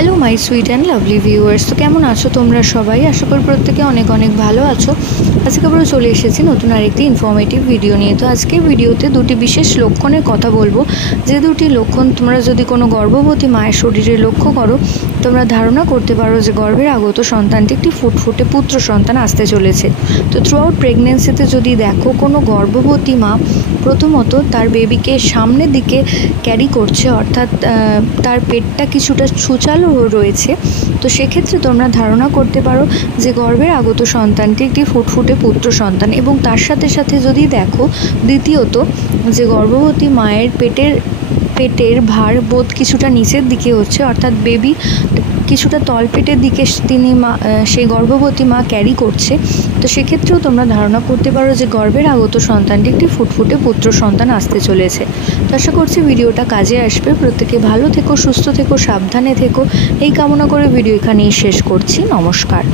Hello my sweet and lovely viewers. তো কেমন আছো তোমরা সবাই? আশা করি প্রত্যেকে অনেক অনেক ভালো আছো। আজকে আবারও চলে এসেছি নতুন আরেকটি ইনফরমেটিভ ভিডিও নিয়ে। তো আজকে ভিডিওতে দুটি বিশেষ লক্ষণের কথা বলবো, যে দুটি লক্ষণ তোমরা যদি কোনো গর্ভবতী মায়ের শরীরে লক্ষ্য করো, তোমরা ধারণা করতে পারো যে গর্ভের আগত সন্তানটি একটি ফুটফুটে পুত্র সন্তান আসতে চলেছে। তো থ্রু আউট প্রেগনেন্সিতে যদি দেখো কোনো গর্ভবতী মা প্রথমত তার বেবিকে সামনের দিকে ক্যারি করছে, অর্থাৎ তার পেটটা কিছুটা সুচালো রয়েছে, তো সেক্ষেত্রে তোমরা ধারণা করতে পারো যে গর্ভের আগত সন্তানটি একটি ফুটফুটে পুত্র সন্তান। এবং তার সাথে সাথে যদি দেখো দ্বিতীয়ত যে গর্ভবতী মায়ের পেটের ভার বোধ কিছুটা নিচের দিকে হচ্ছে, অর্থাৎ বেবি কিছুটা তলপেটের দিকে সেই গর্ভবতী মা ক্যারি করছে, তো সেক্ষেত্রেও তোমরা ধারণা করতে পারো যে গর্ভের আগত সন্তানটি একটি ফুটফুটে পুত্র সন্তান আসতে চলেছে। তো আশা করছি ভিডিওটা কাজে আসবে। প্রত্যেকে ভালো থেকো, সুস্থ থেকো, সাবধানে থেকো, এই কামনা করে ভিডিও এখানেই শেষ করছি। নমস্কার।